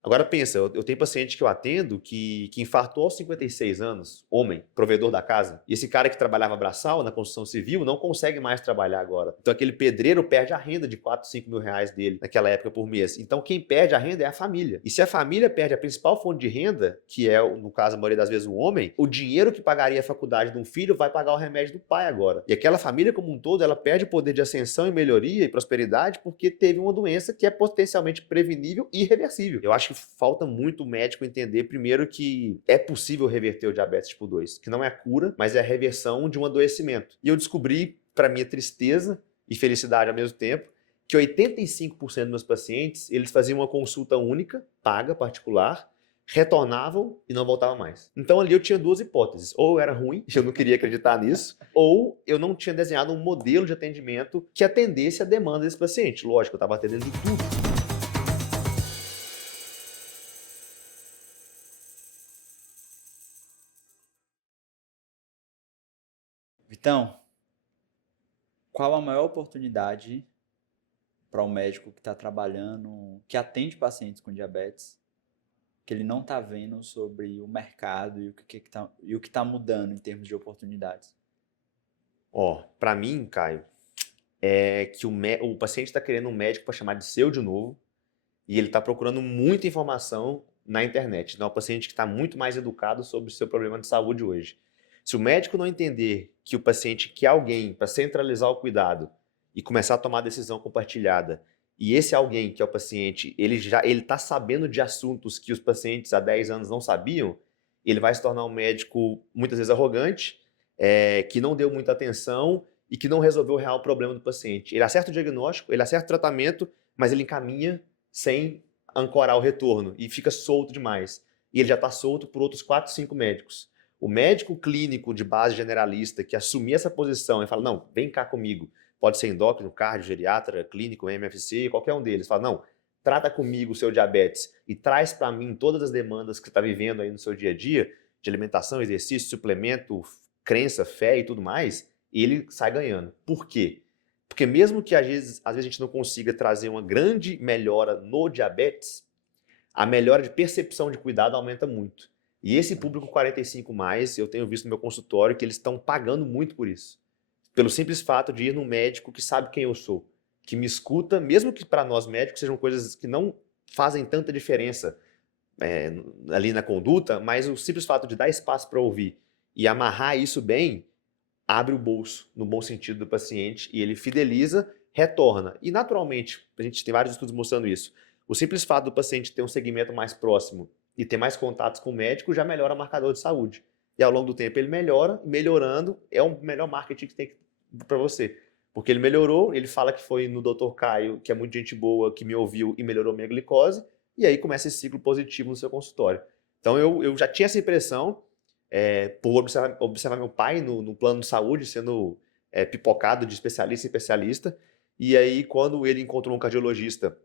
Agora pensa, eu tenho paciente que eu atendo que infartou aos 56 anos, homem, provedor da casa. E esse cara que trabalhava braçal na construção civil não consegue mais trabalhar agora. Então aquele pedreiro perde a renda de 4, 5 mil reais dele naquela época por mês. Então quem perde a renda é a família. E se a família perde a principal fonte de renda, que é, no caso, a maioria das vezes o homem, o dinheiro que pagaria a faculdade de um filho vai pagar o remédio do pai agora. E aquela família como um todo, ela perde o poder de ascensão e melhoria e prosperidade porque teve uma doença que é potencialmente prevenível e irreversível. Eu acho que falta muito o médico entender, primeiro, que é possível reverter o diabetes tipo 2, que não é a cura, mas é a reversão de um adoecimento. E eu descobri, para minha tristeza e felicidade ao mesmo tempo, que 85% dos meus pacientes, eles faziam uma consulta única, paga, particular, retornavam e não voltavam mais. Então ali eu tinha duas hipóteses. Ou eu era ruim, eu não queria acreditar nisso, ou eu não tinha desenhado um modelo de atendimento que atendesse a demanda desse paciente. Lógico, eu estava atendendo de tudo. Vitão, qual a maior oportunidade para um médico que está trabalhando, que atende pacientes com diabetes, que ele não está vendo sobre o mercado e o que tá mudando em termos de oportunidades? Ó, para mim, Caio, é que o paciente está querendo um médico para chamar de seu de novo e ele está procurando muita informação na internet. Então, é um paciente que está muito mais educado sobre o seu problema de saúde hoje. Se o médico não entender que o paciente quer alguém para centralizar o cuidado e começar a tomar decisão compartilhada, e esse alguém, que é o paciente, ele está sabendo de assuntos que os pacientes há 10 anos não sabiam, ele vai se tornar um médico muitas vezes arrogante, que não deu muita atenção e que não resolveu o real problema do paciente. Ele acerta o diagnóstico, ele acerta o tratamento, mas ele encaminha sem ancorar o retorno e fica solto demais. E ele já está solto por outros 4, 5 médicos. O médico clínico de base generalista que assumir essa posição e fala, não, vem cá comigo, pode ser endócrino, cardio, geriatra, clínico, MFC, qualquer um deles, fala, não, trata comigo o seu diabetes e traz para mim todas as demandas que você está vivendo aí no seu dia a dia, de alimentação, exercício, suplemento, crença, fé e tudo mais, ele sai ganhando. Por quê? Porque mesmo que às vezes a gente não consiga trazer uma grande melhora no diabetes, a melhora de percepção de cuidado aumenta muito. E esse público 45 mais, eu tenho visto no meu consultório que eles estão pagando muito por isso. Pelo simples fato de ir num médico que sabe quem eu sou, que me escuta, mesmo que para nós médicos sejam coisas que não fazem tanta diferença é, ali na conduta, mas o simples fato de dar espaço para ouvir e amarrar isso bem, abre o bolso, no bom sentido do paciente, e ele fideliza, retorna. E naturalmente, a gente tem vários estudos mostrando isso, o simples fato do paciente ter um segmento mais próximo e ter mais contatos com o médico já melhora o marcador de saúde. E ao longo do tempo ele melhora, melhorando, é o melhor marketing que tem para você. Porque ele melhorou, ele fala que foi no Dr. Caio, que é muito gente boa, que me ouviu e melhorou minha glicose, e aí começa esse ciclo positivo no seu consultório. Então eu já tinha essa impressão, por observar meu pai no plano de saúde, sendo pipocado de especialista em especialista. E aí, quando ele encontrou um cardiologista,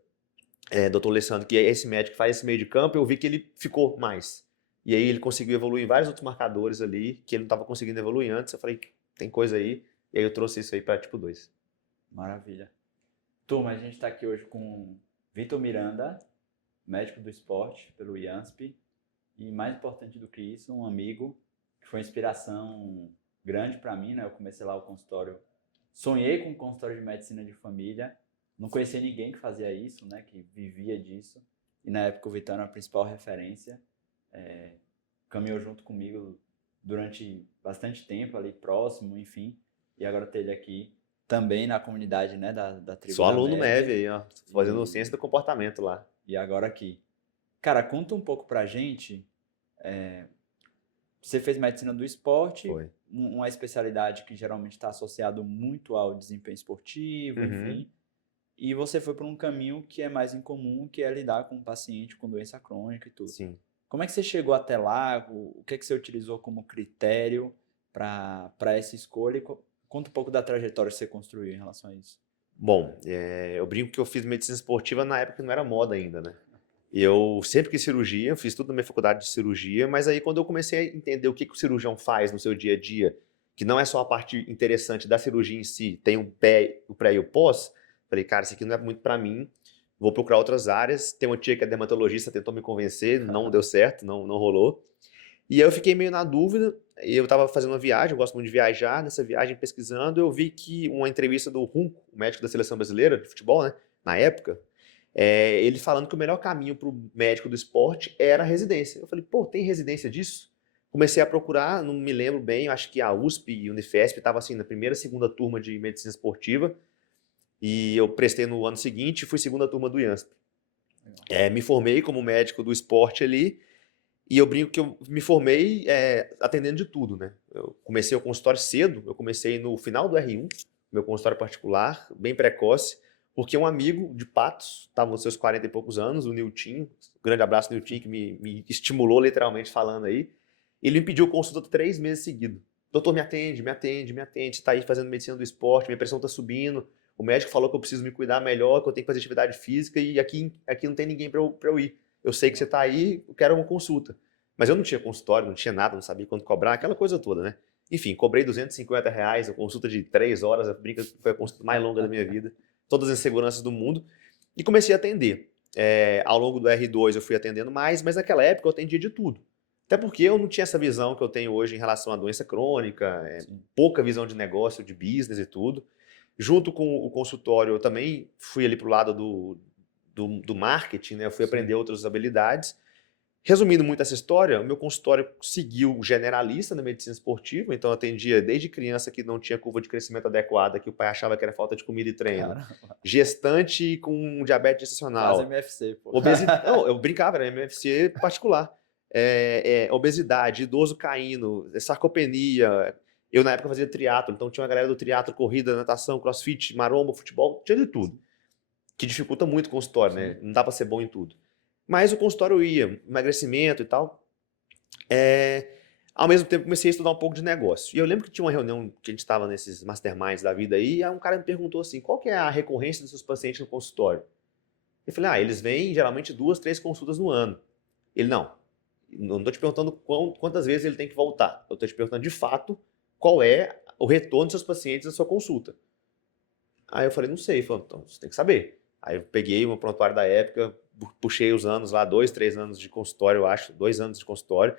Dr. Alessandro, que é esse médico que faz esse meio de campo, eu vi que ele ficou mais. E aí ele conseguiu evoluir em vários outros marcadores ali, que ele não estava conseguindo evoluir antes. Eu falei, tem coisa aí. E aí eu trouxe isso aí para tipo 2. Maravilha. Turma, a gente está aqui hoje com Vitor Miranda, médico do esporte pelo IANSP, e mais importante do que isso, um amigo que foi inspiração grande para mim, né? Eu comecei lá o consultório, sonhei com um consultório de medicina de família, não conhecia ninguém que fazia isso, né? Que vivia disso, e na época o Vitor era a principal referência, caminhou junto comigo durante bastante tempo ali próximo, enfim, e agora ter ele aqui também na comunidade, né, da tribo Sou da aluno MEV MEV aí, ó. Fazendo ciência e, do comportamento lá. e agora aqui. Cara, conta um pouco pra gente, você fez medicina do esporte, Foi. uma especialidade que geralmente está associado muito ao desempenho esportivo, Uhum. enfim, e você foi por um caminho que é mais incomum, que é lidar com um paciente com doença crônica e tudo. Sim. Como é que você chegou até lá? O que é que você utilizou como critério para essa escolha? Conta um pouco da trajetória que você construiu em relação a isso. Bom, eu brinco que eu fiz medicina esportiva na época que não era moda ainda, né? Eu sempre quis cirurgia, eu fiz tudo na minha faculdade de cirurgia, mas aí quando eu comecei a entender o que o cirurgião faz no seu dia a dia, que não é só a parte interessante da cirurgia em si, tem o pré e o pós, falei, cara, isso aqui não é muito pra mim, vou procurar outras áreas. Tem uma tia que é dermatologista, tentou me convencer, não deu certo, não rolou. E aí eu fiquei meio na dúvida, eu estava fazendo uma viagem, eu gosto muito de viajar, nessa viagem pesquisando, eu vi que uma entrevista do Runco, o médico da seleção brasileira de futebol, né, na época, ele falando que o melhor caminho para o médico do esporte era a residência. Eu falei, pô, tem residência disso? Comecei a procurar, não me lembro bem, eu acho que a USP e a Unifesp estavam assim na primeira, segunda turma de medicina esportiva, e eu prestei no ano seguinte e fui segunda turma do IANSP. Me formei como médico do esporte ali, e eu brinco que eu me formei atendendo de tudo, né? Eu comecei o consultório cedo, eu comecei no final do R1, meu consultório particular, bem precoce, porque um amigo de Patos, estava nos seus 40 e poucos anos, o Niltinho, grande abraço Niltinho, que me estimulou literalmente falando aí, ele me pediu consulta 3 meses seguidos. Doutor, me atende, você está aí fazendo medicina do esporte, minha pressão está subindo, o médico falou que eu preciso me cuidar melhor, que eu tenho que fazer atividade física e aqui não tem ninguém para eu ir. Eu sei que você está aí, eu quero uma consulta. Mas eu não tinha consultório, não tinha nada, não sabia quanto cobrar, aquela coisa toda, né? Enfim, cobrei R$ 250, a consulta de 3 horas, foi a consulta mais longa da minha vida, todas as inseguranças do mundo, e comecei a atender. Ao longo do R2 eu fui atendendo mais, mas naquela época eu atendia de tudo. Até porque eu não tinha essa visão que eu tenho hoje em relação à doença crônica, pouca visão de negócio, de business e tudo. Junto com o consultório, eu também fui ali pro lado do marketing, né? Eu fui aprender outras habilidades. Resumindo muito essa história, o meu consultório seguiu generalista na medicina esportiva, então eu atendia desde criança que não tinha curva de crescimento adequada, que o pai achava que era falta de comida e treino, Caramba. gestante com diabetes Quase gestacional, MFC, pô. obesidade, não, eu brincava, era MFC particular, obesidade, idoso caindo, sarcopenia, eu na época fazia triatlo, então tinha uma galera do triatlo, corrida, natação, crossfit, maromba, futebol, tinha de tudo, que dificulta muito o consultório, né? Não dá pra ser bom em tudo. Mas o consultório ia, emagrecimento e tal. Ao mesmo tempo comecei a estudar um pouco de negócio. E eu lembro que tinha uma reunião que a gente estava nesses masterminds da vida aí, e aí um cara me perguntou assim, qual que é a recorrência dos seus pacientes no consultório? Eu falei, eles vêm geralmente 2, 3 consultas no ano. Ele, não estou te perguntando quantas vezes ele tem que voltar. Eu estou te perguntando de fato qual é o retorno dos seus pacientes da sua consulta. Aí eu falei, não sei. Ele falou, então você tem que saber. Aí eu peguei uma prontuário da época, puxei os anos lá, 2, 3 anos de consultório, eu acho, 2 anos de consultório,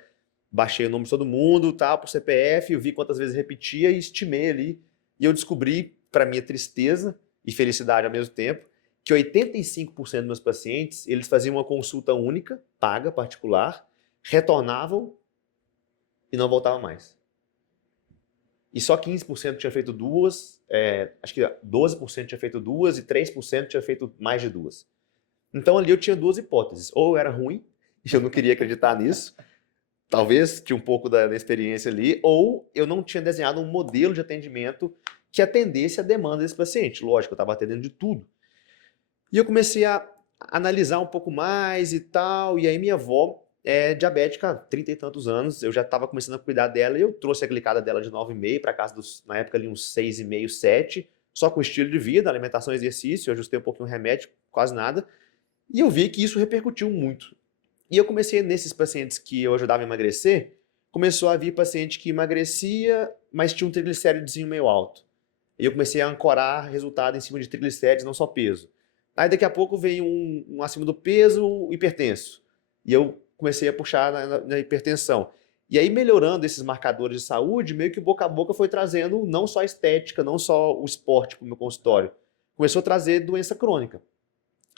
baixei o nome de todo mundo, tá, pro CPF, eu vi quantas vezes repetia e estimei ali, e eu descobri, para minha tristeza e felicidade ao mesmo tempo, que 85% dos meus pacientes, eles faziam uma consulta única, paga, particular, retornavam e não voltavam mais. E só 15% tinha feito duas, acho que 12% tinha feito duas e 3% tinha feito mais de duas. Então ali eu tinha duas hipóteses. Ou eu era ruim, e eu não queria acreditar nisso, talvez tinha um pouco da experiência ali, ou eu não tinha desenhado um modelo de atendimento que atendesse a demanda desse paciente. Lógico, eu estava atendendo de tudo. E eu comecei a analisar um pouco mais e tal, e aí minha avó é diabética há 30 e tantos anos, eu já estava começando a cuidar dela, e eu trouxe a glicada dela de 9,5 para casa na época ali uns 6,5, 7, só com estilo de vida, alimentação e exercício, eu ajustei um pouquinho o remédio, quase nada, e eu vi que isso repercutiu muito. E eu comecei, nesses pacientes que eu ajudava a emagrecer, começou a vir paciente que emagrecia, mas tinha um triglicéridozinho meio alto. E eu comecei a ancorar resultado em cima de triglicérides, não só peso. Aí daqui a pouco veio um acima do peso, hipertenso. E eu comecei a puxar na hipertensão. E aí, melhorando esses marcadores de saúde, meio que boca a boca foi trazendo não só a estética, não só o esporte para o meu consultório. Começou a trazer doença crônica.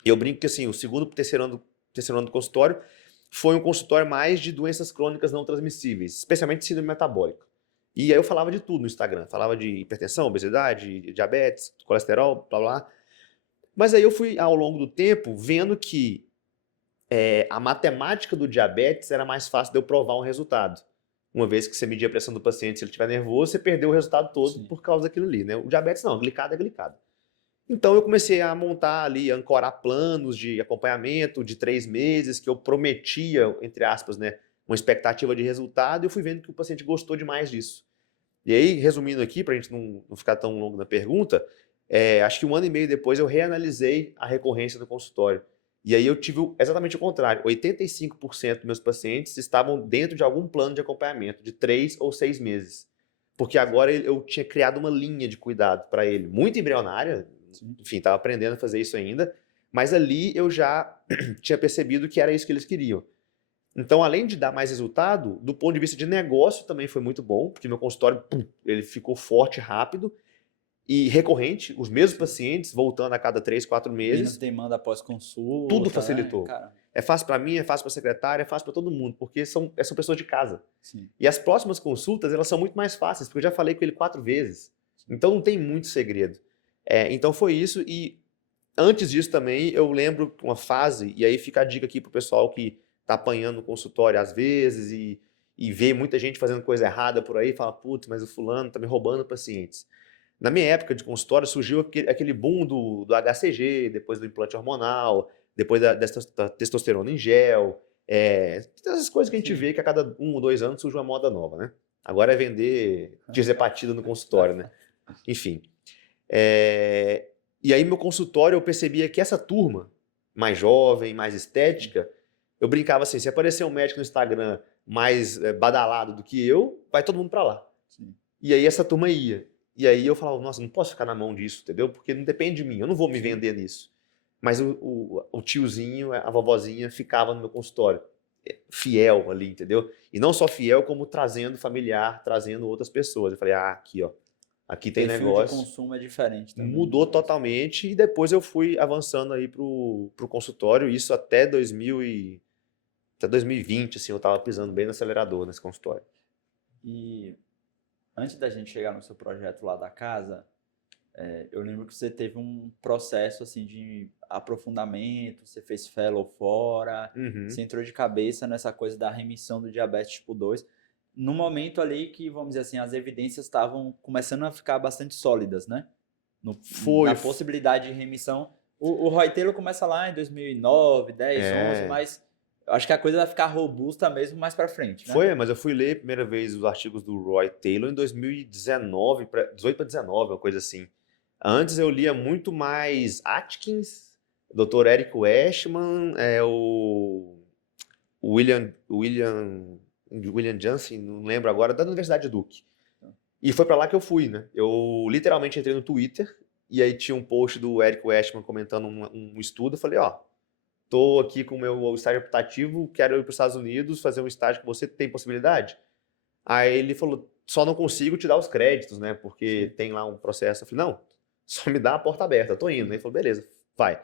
Eu brinco que assim, o segundo para o terceiro ano do consultório foi um consultório mais de doenças crônicas não transmissíveis, especialmente síndrome metabólica. E aí eu falava de tudo no Instagram. Falava de hipertensão, obesidade, diabetes, colesterol, blá blá. Mas aí eu fui, ao longo do tempo, vendo que a matemática do diabetes era mais fácil de eu provar um resultado. Uma vez que você medir a pressão do paciente, se ele estiver nervoso, você perdeu o resultado todo Sim. por causa daquilo ali, né? O diabetes não, glicado é glicado. Então eu comecei a montar ali, ancorar planos de acompanhamento de 3 meses, que eu prometia, entre aspas, né, uma expectativa de resultado, e eu fui vendo que o paciente gostou demais disso. E aí, resumindo aqui, para a gente não ficar tão longo na pergunta, acho que 1 ano e meio depois eu reanalisei a recorrência do consultório. E aí eu tive exatamente o contrário. 85% dos meus pacientes estavam dentro de algum plano de acompanhamento, de 3 ou 6 meses. Porque agora eu tinha criado uma linha de cuidado para ele, muito embrionária, enfim, estava aprendendo a fazer isso ainda, Mas ali eu já tinha percebido que era isso que eles queriam. Então, além de dar mais resultado, do ponto de vista de negócio também foi muito bom, porque meu consultório, pum, ele ficou forte rápido e recorrente, os mesmos pacientes voltando a cada 3, 4 Menos meses, demanda após tudo consulta, né? facilitou. Cara, É fácil para mim, é fácil para a secretária, é fácil para todo mundo, porque são pessoas de casa. sim. E as próximas consultas, elas são muito mais fáceis, porque eu já falei com ele 4 vezes. Então não tem muito segredo. Então foi isso, e antes disso também, eu lembro uma fase, e aí fica a dica aqui pro pessoal que tá apanhando no consultório às vezes e vê muita gente fazendo coisa errada por aí, fala, putz, mas o fulano tá me roubando pacientes. Na minha época de consultório surgiu aquele boom do HCG, depois do implante hormonal, depois da testosterona em gel, essas coisas que a gente Sim. vê que a cada 1 ou 2 anos surge uma moda nova, né? Agora é vender tirzepatida no consultório, né? Enfim. É, E aí, meu consultório, eu percebia que essa turma, mais jovem, mais estética, eu brincava assim: se aparecer um médico no Instagram mais badalado do que eu, vai todo mundo pra lá. Sim. E aí, essa turma ia. E aí, eu falava: nossa, não posso ficar na mão disso, entendeu? Porque não depende de mim, eu não vou me vender nisso. Mas o tiozinho, a vovozinha ficava no meu consultório, fiel ali, entendeu? E não só fiel, como trazendo familiar, trazendo outras pessoas. Eu falei: ah, aqui, ó. Aqui tem Perfil de negócio. consumo é diferente também, Mudou né? totalmente e depois eu fui avançando aí pro consultório, isso até 2020, assim, eu tava pisando bem no acelerador nesse consultório. E antes da gente chegar no seu projeto lá da casa, eu lembro que você teve um processo assim de aprofundamento, você fez fellow fora, Uhum. você entrou de cabeça nessa coisa da remissão do diabetes tipo 2, no momento ali que, vamos dizer assim, as evidências estavam começando a ficar bastante sólidas, né? Foi, Na possibilidade de remissão. O Roy Taylor começa lá em 2009, 10, 11, é, mas eu acho que a coisa vai ficar robusta mesmo mais pra frente, né? mas eu fui ler a primeira vez os artigos do Roy Taylor em 2019, 18 para 19, uma coisa assim. Antes eu lia muito mais Atkins, Dr. Eric Westman, o William Johnson, não lembro agora, da Universidade de Duke. E foi pra lá que eu fui, né? Eu literalmente entrei no Twitter e aí tinha um post do Eric Westman comentando um estudo. Eu falei, ó, tô aqui com o meu estágio optativo, quero ir para os Estados Unidos fazer um estágio com você, tem possibilidade? Aí ele falou, só não consigo te dar os créditos, né? Porque Sim. tem lá um processo. Eu falei, não, só me dá a porta aberta, eu tô indo. Ele falou, beleza, vai.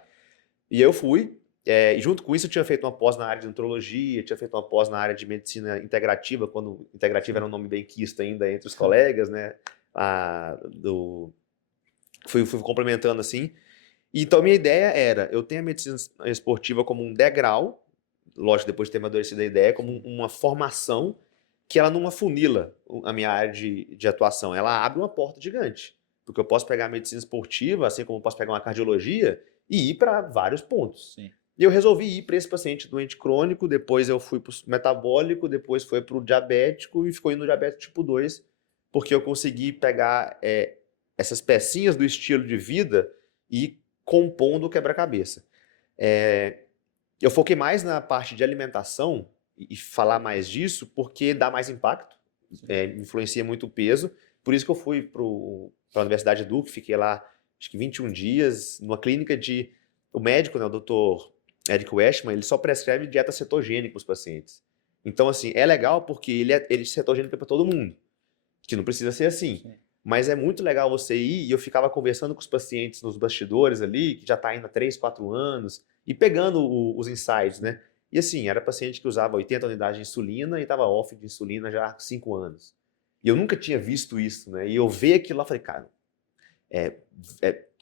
E eu fui, e junto com isso eu tinha feito uma pós na área de nutrologia, tinha feito uma pós na área de medicina integrativa, quando integrativa era um nome bem quisto ainda entre os colegas, né? Ah, fui complementando assim. Então, minha ideia era, eu tenho a medicina esportiva como um degrau, lógico, depois de ter amadurecido a ideia, como uma formação que ela não afunila a minha área de atuação, ela abre uma porta gigante. Porque eu posso pegar a medicina esportiva, assim como eu posso pegar uma cardiologia, e ir para vários pontos. Sim. E eu resolvi ir para esse paciente doente crônico, depois eu fui para o metabólico, depois foi para o diabético e ficou indo no diabetes tipo 2, porque eu consegui pegar essas pecinhas do estilo de vida e compondo o quebra-cabeça. Eu foquei mais na parte de alimentação e falar mais disso porque dá mais impacto, influencia muito o peso. Por isso que eu fui para a Universidade de Duke, fiquei lá acho que 21 dias, numa clínica de... O médico, né, o Dr. Eric Westman, ele só prescreve dieta cetogênica para os pacientes. Então, assim, é legal porque ele é cetogênico para todo mundo, que não precisa ser assim. Sim. Mas é muito legal você ir, e eu ficava conversando com os pacientes nos bastidores ali, que já está indo há 3, 4 anos, e pegando os insights, né? E assim, era paciente que usava 80 unidades de insulina e estava off de insulina já há 5 anos. E eu nunca tinha visto isso, né? E eu vi aquilo lá e falei, cara,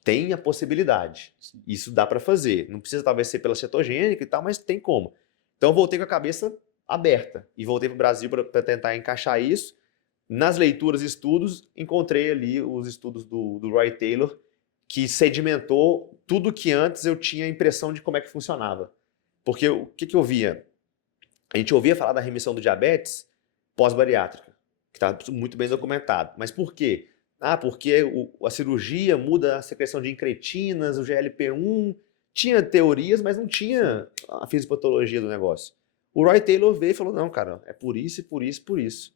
tem a possibilidade. Sim. Isso dá para fazer. Não precisa talvez ser pela cetogênica e tal, mas tem como. Então eu voltei com a cabeça aberta e voltei para o Brasil para tentar encaixar isso. Nas leituras e estudos, encontrei ali os estudos do Roy Taylor, que sedimentou tudo que antes eu tinha a impressão de como é que funcionava. Porque o que eu via? A gente ouvia falar da remissão do diabetes pós-bariátrica, que está muito bem documentado. Mas por quê? Ah, porque a cirurgia muda a secreção de incretinas, o GLP-1. Tinha teorias, mas não tinha a fisiopatologia do negócio. O Roy Taylor veio e falou, não, cara, é por isso e por isso, por isso.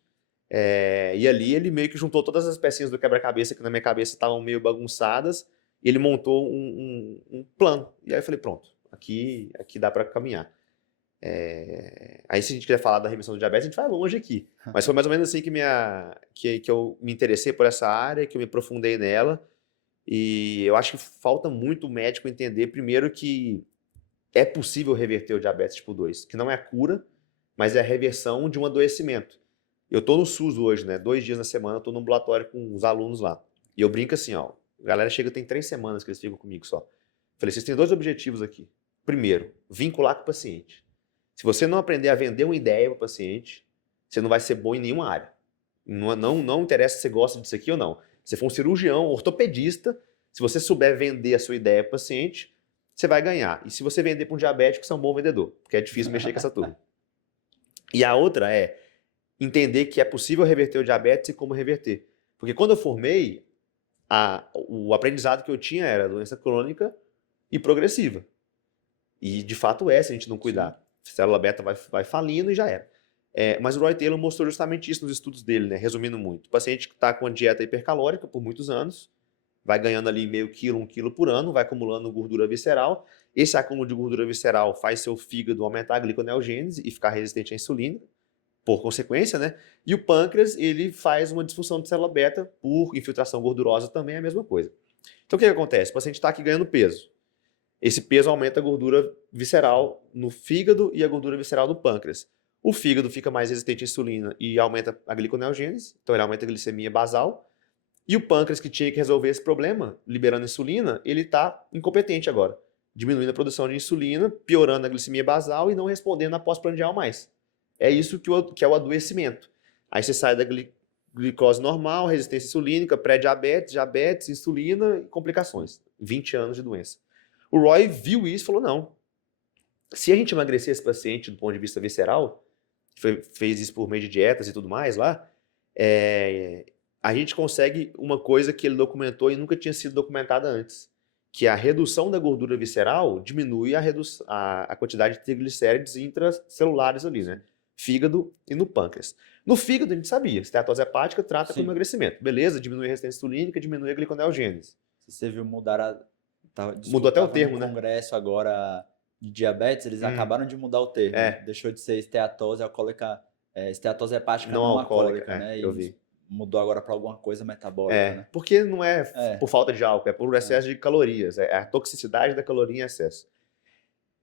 E ali ele meio que juntou todas as pecinhas do quebra-cabeça que na minha cabeça estavam meio bagunçadas ele montou um plano. E aí eu falei, pronto, aqui dá para caminhar. Aí se a gente quiser falar da remissão do diabetes, a gente vai longe aqui. Mas foi mais ou menos assim que eu me interessei por essa área, que eu me aprofundei nela. E eu acho que falta muito o médico entender, primeiro, que é possível reverter o diabetes tipo 2, que não é a cura, mas é a reversão de um adoecimento. Eu tô no SUS hoje, né? 2 dias na semana eu tô no ambulatório com os alunos lá. E eu brinco assim, ó. A galera chega, tem 3 semanas que eles ficam comigo só. Falei, vocês têm 2 objetivos aqui. Primeiro, vincular com o paciente. Se você não aprender a vender uma ideia para o paciente, você não vai ser bom em nenhuma área. Não interessa se você gosta disso aqui ou não. Se você for um cirurgião, ortopedista, se você souber vender a sua ideia para o paciente, você vai ganhar. E se você vender para um diabético, você é um bom vendedor, porque é difícil mexer com essa turma. E a outra é entender que é possível reverter o diabetes e como reverter. Porque quando eu formei, o aprendizado que eu tinha era doença crônica e progressiva. E de fato é, se a gente não cuidar. A célula beta vai falindo e já era. Mas o Roy Taylor mostrou justamente isso nos estudos dele, né? Resumindo muito. O paciente que está com a dieta hipercalórica por muitos anos, vai ganhando ali meio quilo, 1 quilo por ano, vai acumulando gordura visceral. Esse acúmulo de gordura visceral faz seu fígado aumentar a gliconeogênese e ficar resistente à insulina, por consequência, né? E o pâncreas, ele faz uma disfunção de célula beta por infiltração gordurosa, também é a mesma coisa. Então o que acontece? O paciente está aqui ganhando peso. Esse peso aumenta a gordura visceral no fígado e a gordura visceral no pâncreas. O fígado fica mais resistente à insulina e aumenta a gliconeogênese, então ele aumenta a glicemia basal. E o pâncreas, que tinha que resolver esse problema, liberando insulina, ele está incompetente agora, diminuindo a produção de insulina, piorando a glicemia basal e não respondendo a pós-prandial mais. É isso que é o adoecimento. Aí você sai da glicose normal, resistência insulínica, pré-diabetes, diabetes, insulina e complicações. 20 anos de doença. O Roy viu isso e falou, não, se a gente emagrecer esse paciente do ponto de vista visceral, fez isso por meio de dietas e tudo mais lá, a gente consegue uma coisa que ele documentou e nunca tinha sido documentada antes, que a redução da gordura visceral diminui a quantidade de triglicérides intracelulares ali, né? Fígado e no pâncreas. No fígado a gente sabia, esteatose hepática trata com emagrecimento. Beleza, diminui a resistência insulínica, diminui a gliconeogênese. Você viu mudar Mudou até o termo, né? No congresso agora de diabetes, eles acabaram de mudar o termo. Deixou de ser esteatose alcoólica, esteatose hepática não alcoólica, né? Eu vi. Mudou agora para alguma coisa metabólica, né? Porque não é por falta de álcool, é por excesso de calorias. É a toxicidade da caloria em excesso.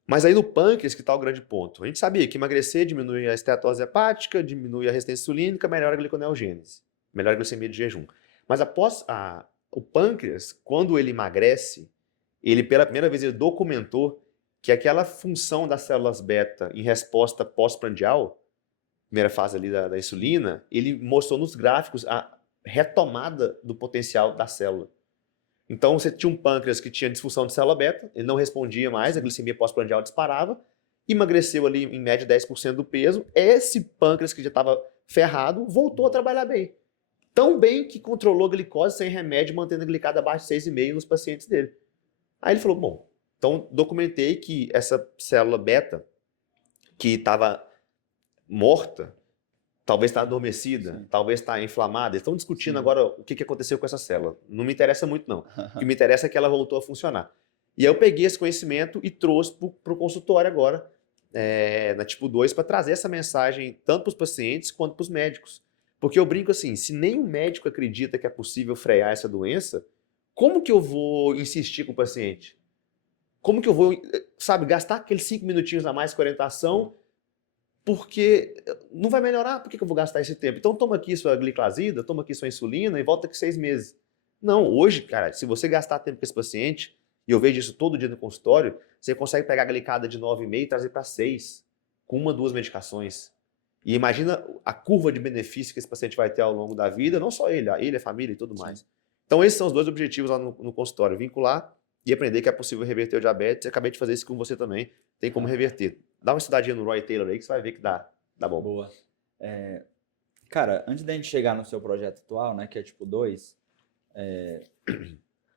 Mas aí no pâncreas que está o grande ponto. A gente sabia que emagrecer diminui a esteatose hepática, diminui a resistência insulínica, melhora a gliconeogênese, melhora a glicemia de jejum. Mas o pâncreas, quando ele emagrece, ele pela primeira vez ele documentou que aquela função das células beta em resposta pós-prandial, primeira fase ali da insulina, ele mostrou nos gráficos a retomada do potencial da célula. Então você tinha um pâncreas que tinha disfunção de célula beta, ele não respondia mais, a glicemia pós-prandial disparava, emagreceu ali em média 10% do peso, esse pâncreas que já estava ferrado voltou a trabalhar bem. Tão bem que controlou a glicose sem remédio, mantendo a glicada abaixo de 6,5 nos pacientes dele. Aí ele falou, bom, então documentei que essa célula beta, que estava morta, talvez está adormecida, talvez está inflamada. Eles estão discutindo agora o que aconteceu com essa célula. Não me interessa muito, não. O que me interessa é que ela voltou a funcionar. E aí eu peguei esse conhecimento e trouxe para o consultório agora, na tipo 2, para trazer essa mensagem tanto para os pacientes quanto para os médicos. Porque eu brinco assim, se nem um médico acredita que é possível frear essa doença, como que eu vou insistir com o paciente? Como que eu vou, gastar aqueles 5 minutinhos a mais com a orientação, porque não vai melhorar, por que eu vou gastar esse tempo? Então toma aqui sua gliclazida, toma aqui sua insulina e volta aqui 6 meses. Não, hoje, cara, se você gastar tempo com esse paciente, e eu vejo isso todo dia no consultório, você consegue pegar a glicada de 9,5 e trazer para 6, com 1, 2 medicações. E imagina a curva de benefício que esse paciente vai ter ao longo da vida, não só ele, a família e tudo mais. Então esses são os 2 objetivos lá no consultório, vincular e aprender que é possível reverter o diabetes. Eu acabei de fazer isso com você também, tem como reverter. Dá uma estudadinha no Roy Taylor aí que você vai ver que dá bom. Boa. Cara, antes da gente chegar no seu projeto atual, né, que é tipo 2,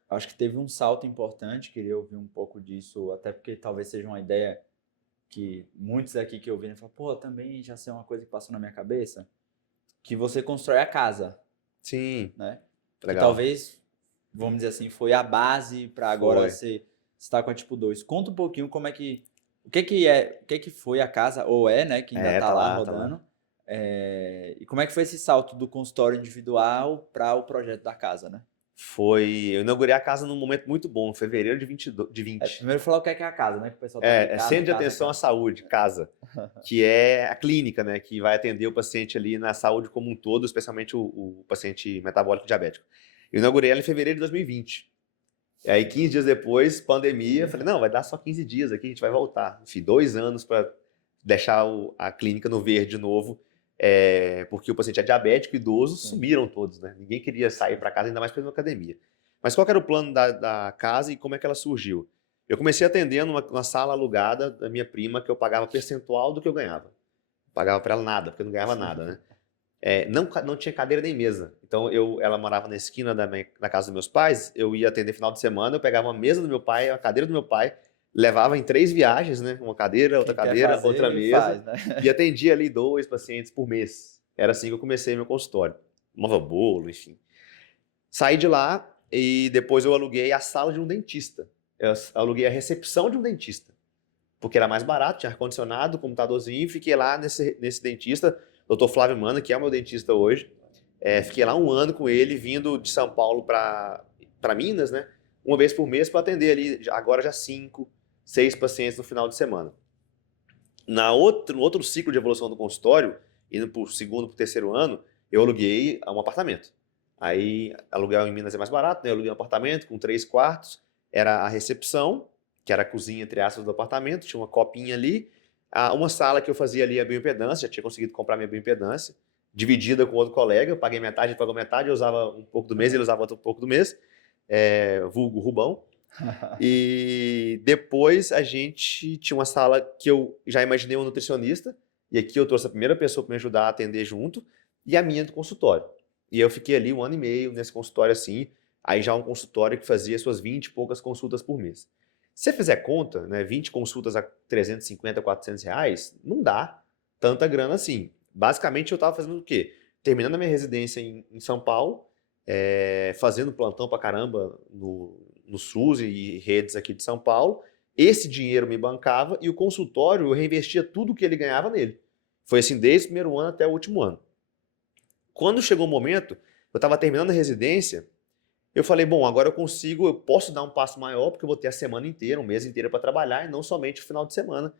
acho que teve um salto importante, queria ouvir um pouco disso, até porque talvez seja uma ideia que muitos aqui que ouviram falam, pô, também já sei uma coisa que passou na minha cabeça, que você constrói a casa. Sim. Né? Legal. Que talvez vamos dizer assim, foi a base para agora Foi. você estar com a tipo 2. Conta um pouquinho como é que, o que que foi a casa, ou é, né, que ainda É, tá tá lá lá, tá lá. rodando, e como é que foi esse salto do consultório individual para o projeto da casa, né? Eu inaugurei a casa num momento muito bom, em fevereiro de 22, de 20. Primeiro falar o que é a casa, né, que o pessoal tá aqui, É casa, Centro de casa, Atenção à casa. Saúde, casa, que é a clínica, né, que vai atender o paciente ali na saúde como um todo, especialmente o paciente metabólico diabético. Eu inaugurei ela em fevereiro de 2020. E aí, 15 dias depois, pandemia, falei, não, vai dar só 15 dias aqui, a gente vai voltar. Enfim, 2 anos para deixar a clínica no verde de novo, porque o paciente é diabético, idoso, Sim. sumiram todos, né? Ninguém queria sair para casa, ainda mais para uma academia. Mas qual que era o plano da casa e como é que ela surgiu? Eu comecei atendendo uma sala alugada da minha prima, que eu pagava percentual do que eu ganhava. Não pagava para ela nada, porque eu não ganhava nada, né? Não tinha cadeira nem mesa. Então, ela morava na esquina da casa dos meus pais, eu ia atender final de semana, eu pegava uma mesa do meu pai, a cadeira do meu pai, levava em 3 viagens, né? Uma Quem quer cadeira, outra fazer, mesa, faz, né? e atendia ali 2 pacientes por mês. Era assim que eu comecei meu consultório. Tomava bolo, enfim. Saí de lá e depois eu aluguei a sala de um dentista. Eu aluguei a recepção de um dentista, porque era mais barato, tinha ar-condicionado, computadorzinho, fiquei lá nesse dentista, Dr. Flávio Mana, que é o meu dentista hoje. Fiquei lá 1 ano com ele, vindo de São Paulo para Minas, né? Uma vez por mês para atender ali, agora já 5, 6 pacientes no final de semana. No outro ciclo de evolução do consultório, indo para o segundo, para o terceiro ano, eu aluguei um apartamento. Aí, aluguel em Minas é mais barato, né? Eu aluguei um apartamento com 3 quartos, era a recepção, que era a cozinha, entre aspas, do apartamento, tinha uma copinha ali, uma sala que eu fazia ali a bioimpedância, já tinha conseguido comprar minha bioimpedância, dividida com outro colega, eu paguei metade, ele pagou metade, eu usava um pouco do mês, ele usava outro pouco do mês, vulgo Rubão. E depois a gente tinha uma sala que eu já imaginei um nutricionista, e aqui eu trouxe a primeira pessoa para me ajudar a atender junto, e a minha do consultório. E eu fiquei ali 1 ano e meio nesse consultório assim, aí já um consultório que fazia suas 20 e poucas consultas por mês. Se você fizer conta, né, 20 consultas a 350, R$ 400, não dá tanta grana assim. Basicamente eu estava fazendo o quê? Terminando a minha residência em São Paulo, fazendo plantão pra caramba no SUS e redes aqui de São Paulo. Esse dinheiro me bancava e o consultório eu reinvestia tudo que ele ganhava nele. Foi assim desde o primeiro ano até o último ano. Quando chegou o momento, eu estava terminando a residência, eu falei, bom, agora eu posso dar um passo maior, porque eu vou ter a semana inteira, um mês inteiro para trabalhar, e não somente o final de semana.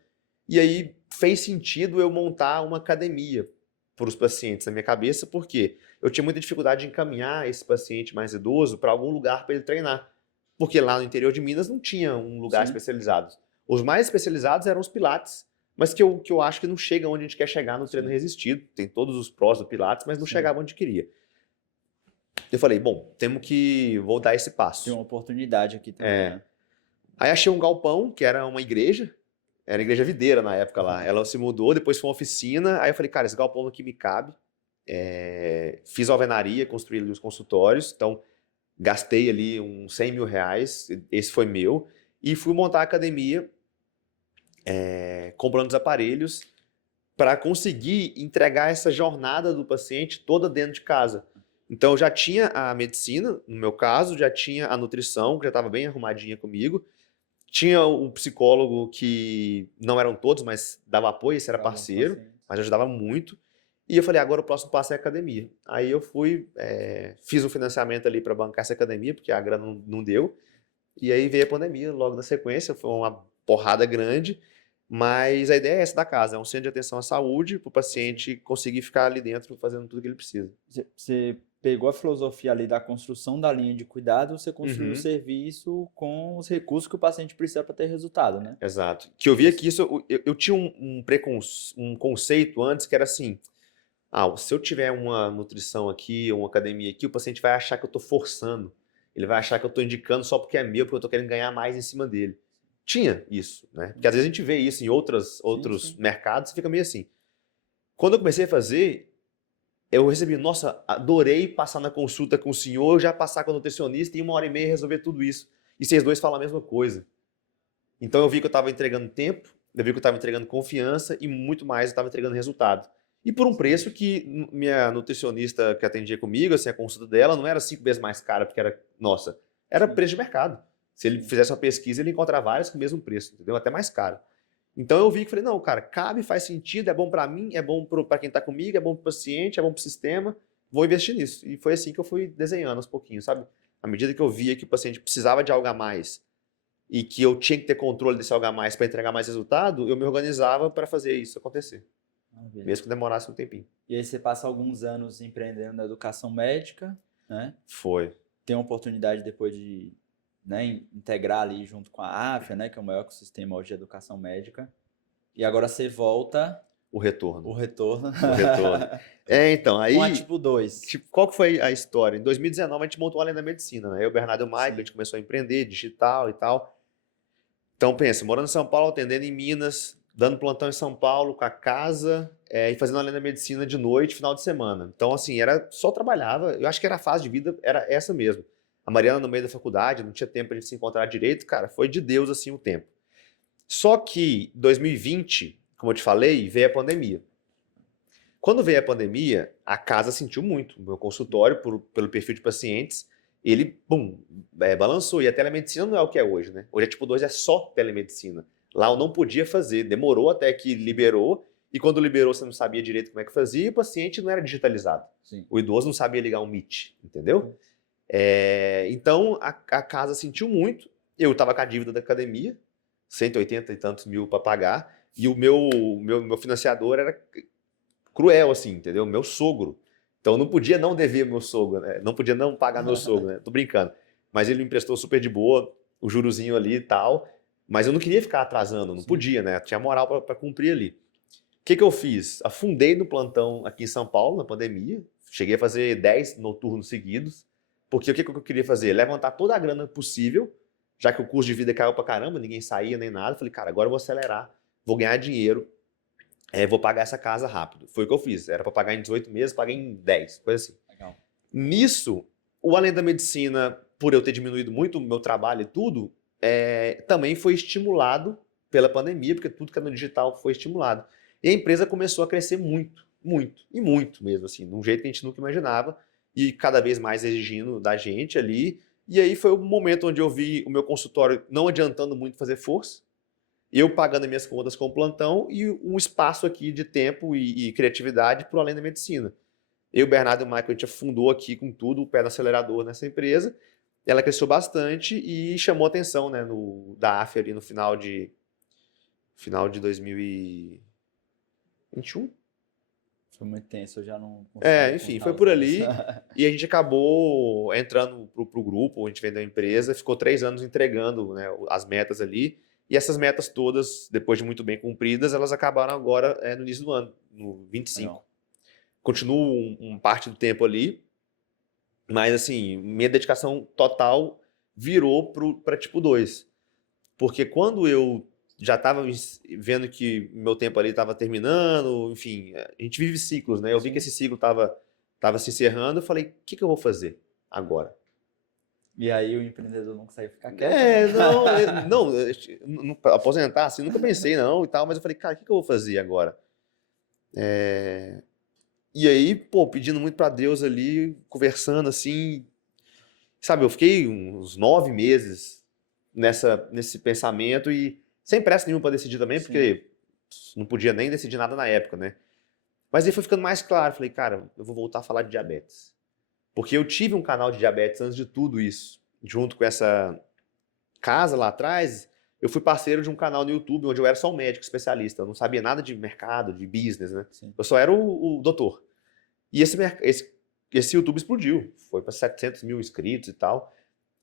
E aí fez sentido eu montar uma academia para os pacientes na minha cabeça, porque eu tinha muita dificuldade de encaminhar esse paciente mais idoso para algum lugar para ele treinar. Porque lá no interior de Minas não tinha um lugar Sim. especializado. Os mais especializados eram os pilates, mas que eu acho que não chega onde a gente quer chegar no treino Sim. resistido. Tem todos os prós do pilates, mas não Sim. chegava onde queria. Eu falei, bom, vou dar esse Tem passo. uma oportunidade aqui também, né? Aí achei um galpão, que era uma igreja, era a igreja videira na época lá. Ela se mudou, depois foi uma oficina. Aí eu falei, cara, esse galpão aqui me cabe. Fiz alvenaria, construí ali os consultórios. Então, gastei ali uns R$ 100 mil. Esse foi meu. E fui montar a academia, comprando os aparelhos, para conseguir entregar essa jornada do paciente toda dentro de casa. Então, eu já tinha a medicina, no meu caso, já tinha a nutrição, que já estava bem arrumadinha comigo. Tinha o psicólogo, que não eram todos, mas dava apoio, esse era Para alguns parceiro, pacientes. mas ajudava muito. E eu falei, agora o próximo passo é a academia. Aí eu fiz um financiamento ali para bancar essa academia, porque a grana não deu. E aí veio a pandemia logo na sequência, foi uma porrada grande. Mas a ideia é essa da casa, é um centro de atenção à saúde, para o paciente conseguir ficar ali dentro fazendo tudo que ele precisa. Você pegou a filosofia ali da construção da linha de cuidado, você construiu o Uhum. serviço com os recursos que o paciente precisa para ter resultado, né? Exato. Que eu via que isso, eu tinha um conceito antes que era assim, se eu tiver uma nutrição aqui, uma academia aqui, o paciente vai achar que eu estou forçando. Ele vai achar que eu estou indicando só porque é meu, porque eu estou querendo ganhar mais em cima dele. Tinha isso, né? Porque às vezes a gente vê isso em outros Sim. mercados e fica meio assim. Quando eu comecei a fazer, eu recebi, nossa, adorei passar na consulta com o senhor, já passar com o nutricionista e em 1 hora e meia resolver tudo isso. E vocês dois falam a mesma coisa. Então eu vi que eu estava entregando tempo, eu vi que eu estava entregando confiança e muito mais eu estava entregando resultado. E por um preço que minha nutricionista que atendia comigo, assim, a consulta dela não era 5 vezes mais cara, porque era, nossa, era Sim. preço de mercado. Se ele fizesse uma pesquisa, ele ia encontrar várias com o mesmo preço, entendeu? Até mais caro. Então eu vi que falei, não, cara, cabe, faz sentido, é bom para mim, é bom para quem tá comigo, é bom pro paciente, é bom pro sistema, vou investir nisso. E foi assim que eu fui desenhando aos pouquinhos, sabe? À medida que eu via que o paciente precisava de algo a mais e que eu tinha que ter controle desse algo a mais para entregar mais resultado, eu me organizava para fazer isso acontecer, Maravilha. mesmo que demorasse um tempinho. E aí você passa alguns anos empreendendo na educação médica, né? Foi. Tem a oportunidade depois de, né, integrar ali junto com a AFIA, né, que é o maior ecossistema hoje de educação médica. E agora você volta O retorno. o retorno O retorno. Então, com a aí, tipo 2. qual que foi a história? Em 2019, a gente montou a Além da Medicina, né? Eu, Bernardo e o Michael, Sim. a gente começou a empreender, digital e tal. Então, pensa, morando em São Paulo, atendendo em Minas, dando plantão em São Paulo, com a casa, e fazendo Além da Medicina de noite, final de semana. Então, assim, era só trabalhava. Eu acho que era a fase de vida, era essa mesmo. A Mariana no meio da faculdade, não tinha tempo pra gente se encontrar direito. Cara, foi de Deus, assim, o tempo. Só que, 2020, como eu te falei, veio a pandemia. Quando veio a pandemia, a casa sentiu muito. O meu consultório, pelo perfil de pacientes, ele, bum, balançou. E a telemedicina não é o que é hoje, né? Hoje a tipo 2 é só telemedicina. Lá eu não podia fazer. Demorou até que liberou. E quando liberou, você não sabia direito como é que fazia. E o paciente não era digitalizado. Sim. O idoso não sabia ligar um Meet, entendeu? Então, a casa sentiu muito. Eu estava com a dívida da academia, 180 e tantos mil para pagar. E o meu financiador era cruel, assim, entendeu? Meu sogro. Então eu não podia não dever meu sogro, né? Não podia não pagar meu sogro, né? Tô brincando. Mas ele me emprestou super de boa, o jurozinho ali e tal. Mas eu não queria ficar atrasando, não Sim. podia, né? Tinha moral para cumprir ali. O que eu fiz? Afundei no plantão aqui em São Paulo, na pandemia. Cheguei a fazer 10 noturnos seguidos. Porque o que eu queria fazer? Levantar toda a grana possível, já que o custo de vida caiu pra caramba, ninguém saía nem nada. Falei, cara, agora eu vou acelerar, vou ganhar dinheiro, vou pagar essa casa rápido. Foi o que eu fiz. Era para pagar em 18 meses, paguei em 10, coisa assim. Legal. Nisso, o Além da Medicina, por eu ter diminuído muito o meu trabalho e tudo, também foi estimulado pela pandemia, porque tudo que é no digital foi estimulado. E a empresa começou a crescer muito, muito, e muito mesmo, assim, de um jeito que a gente nunca imaginava, e cada vez mais exigindo da gente ali. E aí foi o momento onde eu vi o meu consultório não adiantando muito fazer força, eu pagando minhas contas com o plantão e um espaço aqui de tempo e criatividade para o Além da Medicina. Eu, Bernardo e o Michael, a gente afundou aqui com tudo, o pé no acelerador nessa empresa. Ela cresceu bastante e chamou atenção, né, da AFE ali no final de 2021. Foi muito tenso, eu já não consigo Enfim, contar foi os por anos. ali. E a gente acabou entrando pro grupo, a gente vendeu a empresa, ficou 3 anos entregando, né, as metas ali. E essas metas todas, depois de muito bem cumpridas, elas acabaram agora no início do ano, no 25. Legal. Continuo parte do tempo ali, mas assim, minha dedicação total virou para tipo 2. Porque quando eu já estava vendo que meu tempo ali estava terminando, enfim, a gente vive ciclos, né? Eu vi que esse ciclo estava se encerrando, eu falei, o que eu vou fazer agora? E aí o empreendedor não consegue ficar quieto, né? Não, aposentar assim, nunca pensei não e tal, mas eu falei, cara, o que eu vou fazer agora? E aí, pô, pedindo muito pra Deus ali, conversando assim, sabe, eu fiquei uns 9 meses nesse pensamento e sem pressa nenhuma pra decidir também, Sim. porque não podia nem decidir nada na época, né? Mas aí foi ficando mais claro, falei, cara, eu vou voltar a falar de diabetes. Porque eu tive um canal de diabetes antes de tudo isso, junto com essa casa lá atrás, eu fui parceiro de um canal no YouTube onde eu era só um médico especialista. Eu não sabia nada de mercado, de business, né? Sim. Eu só era o doutor. E esse YouTube explodiu. Foi para 700 mil inscritos e tal.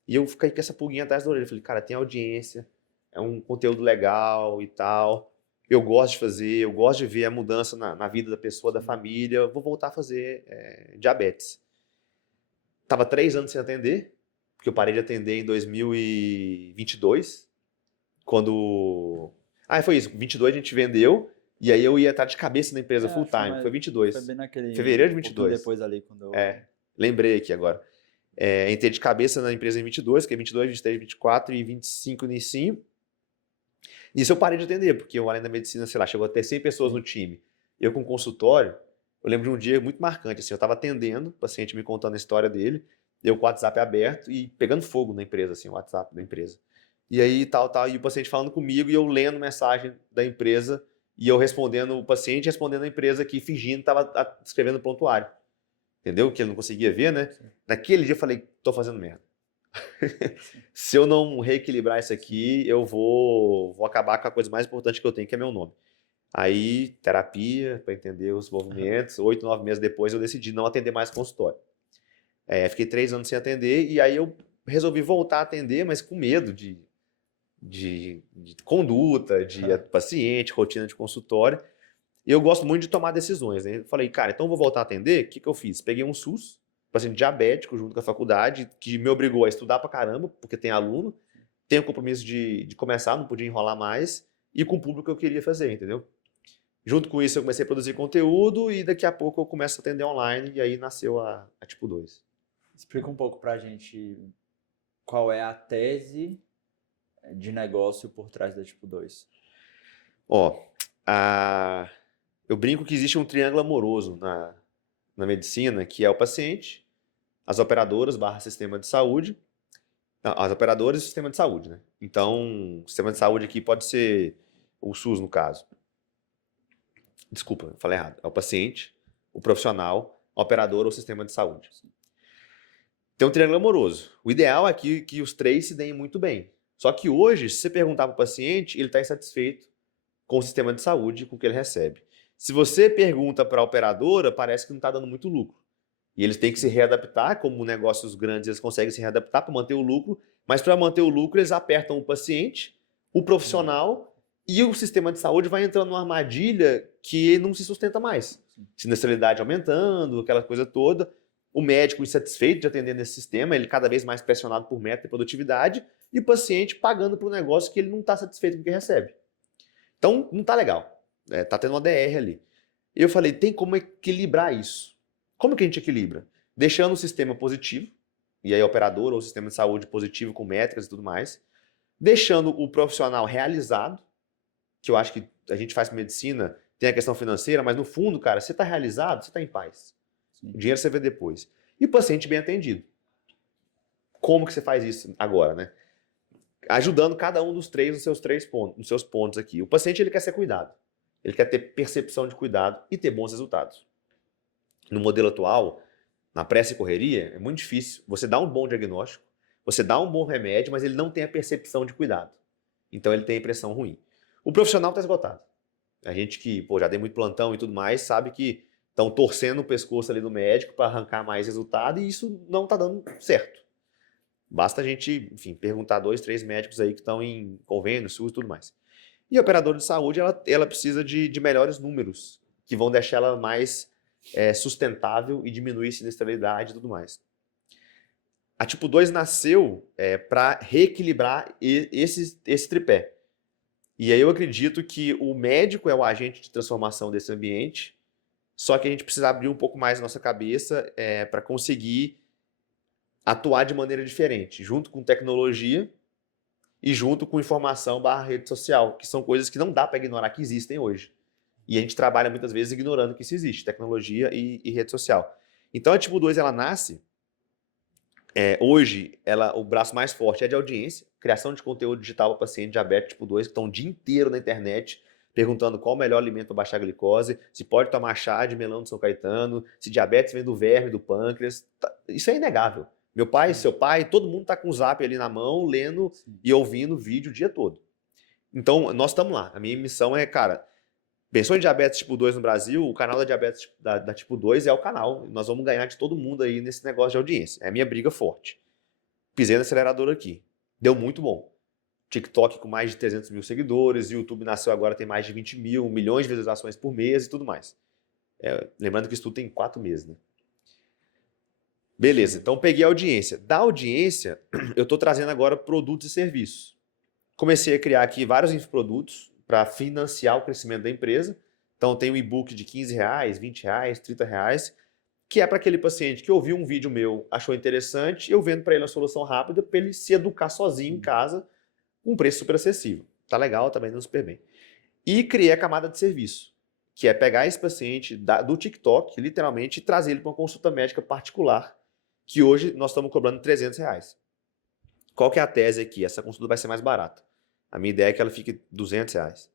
E eu fiquei com essa pulguinha atrás da orelha. Falei, cara, tem audiência, é um conteúdo legal e tal. Eu gosto de fazer, eu gosto de ver a mudança na vida da pessoa, da família. Eu vou voltar a fazer diabetes. Tava 3 anos sem atender, porque eu parei de atender em 2022, quando... foi isso, 22 a gente vendeu, e aí eu ia estar de cabeça na empresa full time, foi 22. Foi bem naquele... Fevereiro de Um 22. pouquinho depois ali, quando eu... Lembrei aqui agora. Entrei de cabeça na empresa em 22, que é 22, 23, 24 e 25 inicinho. Nisso eu parei de atender, porque o Além da Medicina, sei lá, chegou a ter 100 pessoas no time. Eu com consultório, eu lembro de um dia muito marcante, assim, eu estava atendendo, o paciente me contando a história dele, eu com o WhatsApp aberto e pegando fogo na empresa, assim, o WhatsApp da empresa. E aí, tal, e o paciente falando comigo e eu lendo mensagem da empresa e eu respondendo o paciente, respondendo a empresa aqui, fingindo que estava escrevendo prontuário. Entendeu? Que ele não conseguia ver, né? Sim. Naquele dia eu falei, tô fazendo merda. Sim. Se eu não reequilibrar isso aqui, eu vou acabar com a coisa mais importante que eu tenho, que é meu nome. Aí, terapia, para entender os movimentos. 8, 9 meses depois, eu decidi não atender mais consultório. Fiquei 3 anos sem atender e aí eu resolvi voltar a atender, mas com medo de conduta, de paciente, rotina de consultório. E eu gosto muito de tomar decisões, né? Eu falei, cara, então eu vou voltar a atender? O que eu fiz? Peguei um SUS, paciente diabético, junto com a faculdade, que me obrigou a estudar pra caramba, porque tem aluno, tenho o compromisso de começar, não podia enrolar mais, e com o público que eu queria fazer, entendeu? Junto com isso, eu comecei a produzir conteúdo e daqui a pouco eu começo a atender online, e aí nasceu a Tipo 2. Explica um pouco pra gente qual é a tese de negócio por trás da Tipo 2. Ó, eu brinco que existe um triângulo amoroso na medicina, que é o paciente, as operadoras / sistema de saúde. Não, as operadoras e o sistema de saúde, né? Então, o sistema de saúde aqui pode ser o SUS, no caso. Desculpa, eu falei errado. É o paciente, o profissional, a operadora ou o sistema de saúde. Tem um triângulo amoroso. O ideal é que os três se deem muito bem. Só que hoje, se você perguntar para o paciente, ele está insatisfeito com o sistema de saúde, com o que ele recebe. Se você pergunta para a operadora, parece que não está dando muito lucro. E eles têm que se readaptar, como negócios grandes eles conseguem se readaptar para manter o lucro, mas para manter o lucro eles apertam o paciente, o profissional e o sistema de saúde vai entrando numa armadilha que não se sustenta mais. Sinistralidade aumentando, aquela coisa toda, o médico insatisfeito de atender nesse sistema, ele cada vez mais pressionado por meta e produtividade, e o paciente pagando por um negócio que ele não está satisfeito com o que recebe. Então, não está legal. Está tendo uma DR ali. E eu falei, tem como equilibrar isso? Como que a gente equilibra? Deixando o sistema positivo, e aí operador ou sistema de saúde positivo com métricas e tudo mais, deixando o profissional realizado, que eu acho que a gente faz medicina, tem a questão financeira, mas no fundo, cara, você está realizado, você está em paz. Sim. O dinheiro você vê depois. E o paciente bem atendido. Como que você faz isso agora, né? Ajudando cada um dos três nos seus pontos aqui. O paciente ele quer ser cuidado. Ele quer ter percepção de cuidado e ter bons resultados. No modelo atual, na pressa e correria, é muito difícil. Você dá um bom diagnóstico, você dá um bom remédio, mas ele não tem a percepção de cuidado. Então ele tem a impressão ruim. O profissional está esgotado. A gente que já tem muito plantão e tudo mais, sabe que estão torcendo o pescoço ali do médico para arrancar mais resultado e isso não está dando certo. Basta a gente, enfim, perguntar 2, 3 médicos aí que estão em convênio, SUS e tudo mais. E a operadora de saúde, ela precisa de melhores números, que vão deixar ela mais sustentável e diminuir a sinistralidade e tudo mais. A Tipo 2 nasceu para reequilibrar esse tripé. E aí eu acredito que o médico é o agente de transformação desse ambiente, só que a gente precisa abrir um pouco mais a nossa cabeça para conseguir atuar de maneira diferente, junto com tecnologia e junto com informação / rede social, que são coisas que não dá para ignorar que existem hoje. E a gente trabalha muitas vezes ignorando que isso existe, tecnologia e rede social. Então a Tipo 2 ela nasce, hoje o braço mais forte é de audiência, criação de conteúdo digital para paciente diabético Tipo 2, que estão o dia inteiro na internet perguntando qual o melhor alimento para baixar a glicose, se pode tomar chá de melão do São Caetano, se diabetes vem do verme, do pâncreas. Isso é inegável. Meu pai, seu pai, todo mundo está com o Zap ali na mão, lendo e ouvindo vídeo o dia todo. Então, nós estamos lá. A minha missão é, cara, pensou em diabetes tipo 2 no Brasil, o canal da diabetes da tipo 2 é o canal. Nós vamos ganhar de todo mundo aí nesse negócio de audiência. É a minha briga forte. Pisei no acelerador aqui. Deu muito bom. TikTok com mais de 300 mil seguidores, YouTube nasceu agora, tem mais de 20 mil, milhões de visualizações por mês e tudo mais. Lembrando que isso tudo tem 4 meses, né? Beleza, então peguei a audiência. Da audiência, eu estou trazendo agora produtos e serviços. Comecei a criar aqui vários infoprodutos para financiar o crescimento da empresa. Então tem um e-book de R$15, R$20, R$30, que é para aquele paciente que ouviu um vídeo meu, achou interessante, eu vendo para ele uma solução rápida para ele se educar sozinho em casa, com um preço super acessível. Tá legal, tá vendendo super bem. E criei a camada de serviço, que é pegar esse paciente do TikTok, literalmente, e trazer ele para uma consulta médica particular, que hoje nós estamos cobrando R$ 300. Qual que é a tese aqui? Essa consulta vai ser mais barata. A minha ideia é que ela fique R$ 200.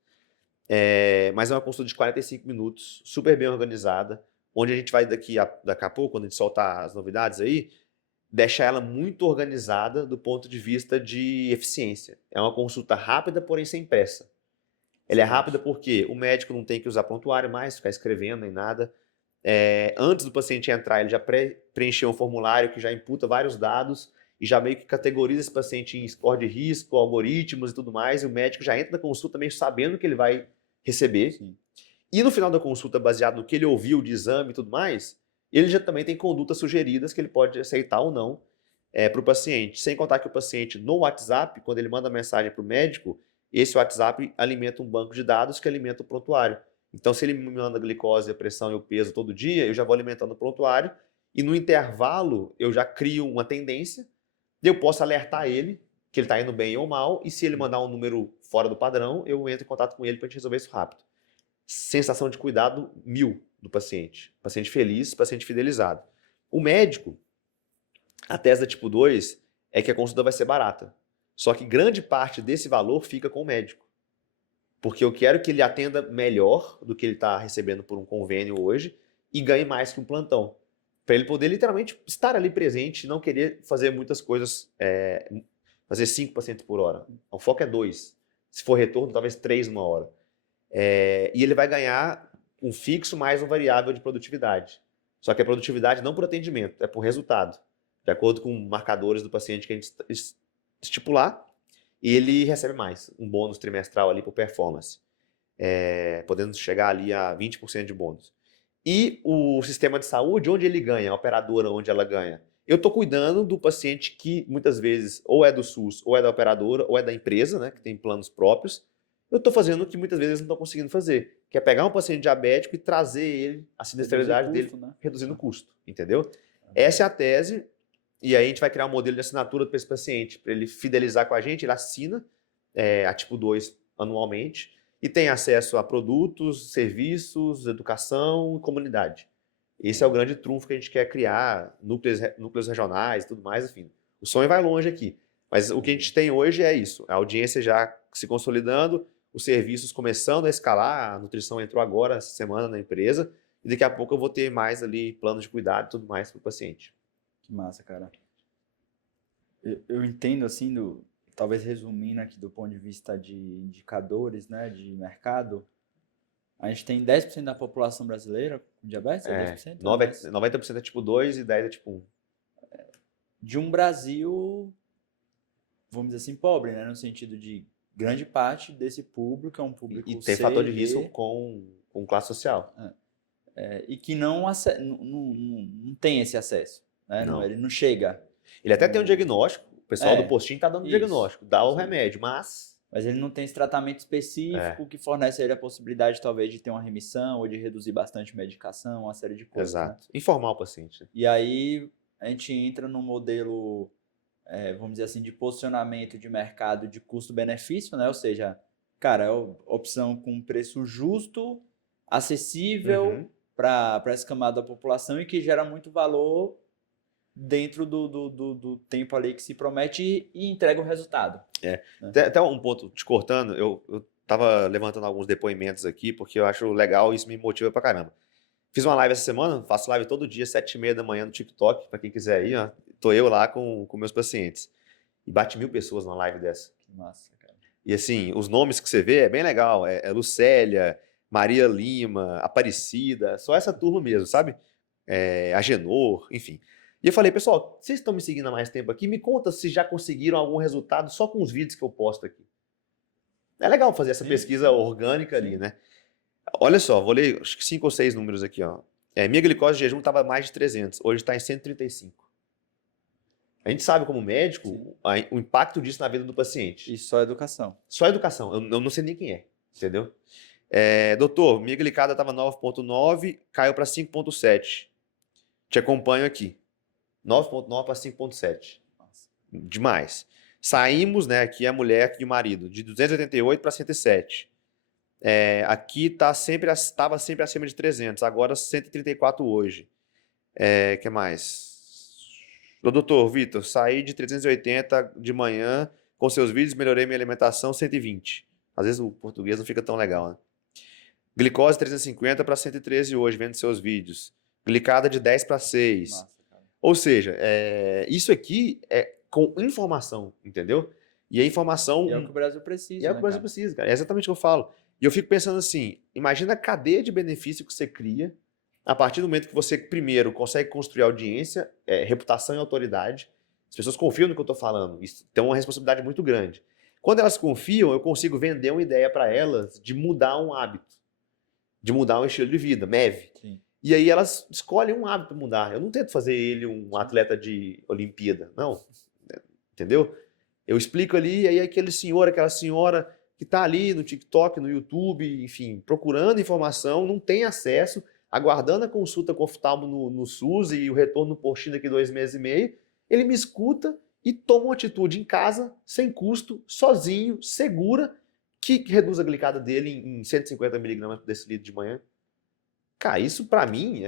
Mas é uma consulta de 45 minutos, super bem organizada, onde a gente vai daqui a pouco, quando a gente soltar as novidades aí, deixar ela muito organizada do ponto de vista de eficiência. É uma consulta rápida, porém sem pressa. Ela é rápida porque o médico não tem que usar prontuário mais, ficar escrevendo nem nada. Antes do paciente entrar, ele já preencheu um formulário que já imputa vários dados e já meio que categoriza esse paciente em score de risco, algoritmos e tudo mais, e o médico já entra na consulta meio sabendo que ele vai receber. Sim. E no final da consulta, baseado no que ele ouviu de exame e tudo mais, ele já também tem condutas sugeridas que ele pode aceitar ou não para o paciente. Sem contar que o paciente, no WhatsApp, quando ele manda mensagem para o médico, esse WhatsApp alimenta um banco de dados que alimenta o prontuário. Então, se ele me manda a glicose, a pressão e o peso todo dia, eu já vou alimentando o prontuário e no intervalo eu já crio uma tendência e eu posso alertar ele que ele está indo bem ou mal, e se ele mandar um número fora do padrão, eu entro em contato com ele para a gente resolver isso rápido. Sensação de cuidado 1000 do paciente. Paciente feliz, paciente fidelizado. O médico, a tese da tipo 2 é que a consulta vai ser barata. Só que grande parte desse valor fica com o médico. Porque eu quero que ele atenda melhor do que ele está recebendo por um convênio hoje e ganhe mais que um plantão. Para ele poder literalmente estar ali presente e não querer fazer muitas coisas, fazer 5 pacientes por hora. O foco é 2. Se for retorno, talvez 3 numa hora. E ele vai ganhar um fixo mais um variável de produtividade. Só que a produtividade não por atendimento, é por resultado. De acordo com marcadores do paciente que a gente estipular, e ele recebe mais, um bônus trimestral ali por performance, podendo chegar ali a 20% de bônus. E o sistema de saúde, onde ele ganha, a operadora onde ela ganha. Eu estou cuidando do paciente que muitas vezes ou é do SUS, ou é da operadora, ou é da empresa, né, que tem planos próprios. Eu estou fazendo o que muitas vezes eles não estão conseguindo fazer, que é pegar um paciente diabético e trazer ele, a sinistralidade dele, né? reduzindo o custo, entendeu? Essa é a tese. E aí a gente vai criar um modelo de assinatura para esse paciente, para ele fidelizar com a gente, ele assina a tipo 2 anualmente e tem acesso a produtos, serviços, educação e comunidade. Esse é o grande trunfo que a gente quer criar, núcleos regionais e tudo mais, enfim. O sonho vai longe aqui. Mas o que a gente tem hoje é isso, a audiência já se consolidando, os serviços começando a escalar, a nutrição entrou agora, essa semana na empresa, e daqui a pouco eu vou ter mais ali planos de cuidado e tudo mais para o paciente. Que massa, cara. Eu entendo, assim, talvez resumindo aqui do ponto de vista de indicadores, né, de mercado, a gente tem 10% da população brasileira com diabetes, 10%? 90% é tipo 2 e 10 é tipo 1. De um Brasil, vamos dizer assim, pobre, né, no sentido de grande parte desse público é um público E tem C, fator de D, risco com classe social. e que não tem esse acesso, né? Não. Ele não chega. Ele até tem um diagnóstico, o pessoal do postinho tá dando isso. diagnóstico, dá o Sim. remédio, mas ele não tem esse tratamento específico que fornece a ele a possibilidade, talvez, de ter uma remissão ou de reduzir bastante medicação, uma série de coisas. Exato. Né? Informar o paciente. E aí a gente entra num modelo, vamos dizer assim, de posicionamento de mercado de custo-benefício, né? Ou seja, cara, é opção com preço justo, acessível para essa camada da população e que gera muito valor dentro do tempo ali que se promete e entrega o resultado. Né? Até um ponto, te cortando, eu tava levantando alguns depoimentos aqui, porque eu acho legal e isso me motiva pra caramba. Fiz uma live essa semana, faço live todo dia, 7h30 da manhã no TikTok, pra quem quiser ir, ó. Tô eu lá com meus pacientes. E bate 1000 pessoas numa live dessa. Que massa, cara. E assim, os nomes que você vê é bem legal, é Lucélia, Maria Lima, Aparecida, só essa turma mesmo, sabe? Agenor, enfim. E eu falei, pessoal, vocês estão me seguindo há mais tempo aqui, me conta se já conseguiram algum resultado só com os vídeos que eu posto aqui. É legal fazer essa pesquisa orgânica ali, né? Olha só, vou ler acho que 5 ou 6 números aqui, ó. Minha glicose de jejum estava mais de 300, hoje está em 135. A gente sabe como médico o impacto disso na vida do paciente. E só educação. Só educação, eu não sei nem quem é, entendeu? Doutor, minha glicada estava 9,9, caiu para 5,7. Te acompanho aqui. 9,9 para 5,7. Demais. Saímos, né? Aqui é a mulher e o marido, de 288 para 107. Aqui estava sempre acima de 300, agora 134 hoje. Que mais? Doutor Vitor, saí de 380 de manhã com seus vídeos, melhorei minha alimentação 120. Às vezes o português não fica tão legal, né? Glicose 350 para 113 hoje, vendo seus vídeos. Glicada de 10 para 6. Massa, cara. Ou seja, isso aqui é com informação, entendeu? E a informação. E é o que o Brasil E precisa, é o né, que o Brasil cara? precisa, cara. É exatamente o que eu falo. E eu fico pensando assim: imagina a cadeia de benefício que você cria a partir do momento que você, primeiro, consegue construir audiência, reputação e autoridade. As pessoas confiam no que eu estou falando. Isso tem uma responsabilidade muito grande. Quando elas confiam, eu consigo vender uma ideia para elas de mudar um hábito, de mudar um estilo de vida, MEV. Sim. E aí elas escolhem um hábito para mudar. Eu não tento fazer ele um atleta de Olimpíada, não. Entendeu? Eu explico ali, e aí aquele senhor, aquela senhora que está ali no TikTok, no YouTube, enfim, procurando informação, não tem acesso, aguardando a consulta com o oftalmo no SUS e o retorno no postinho daqui 2 meses e meio, ele me escuta e toma uma atitude em casa, sem custo, sozinho, segura, que reduz a glicada dele em 150 miligramas por decilitro de manhã. Cara, isso pra mim,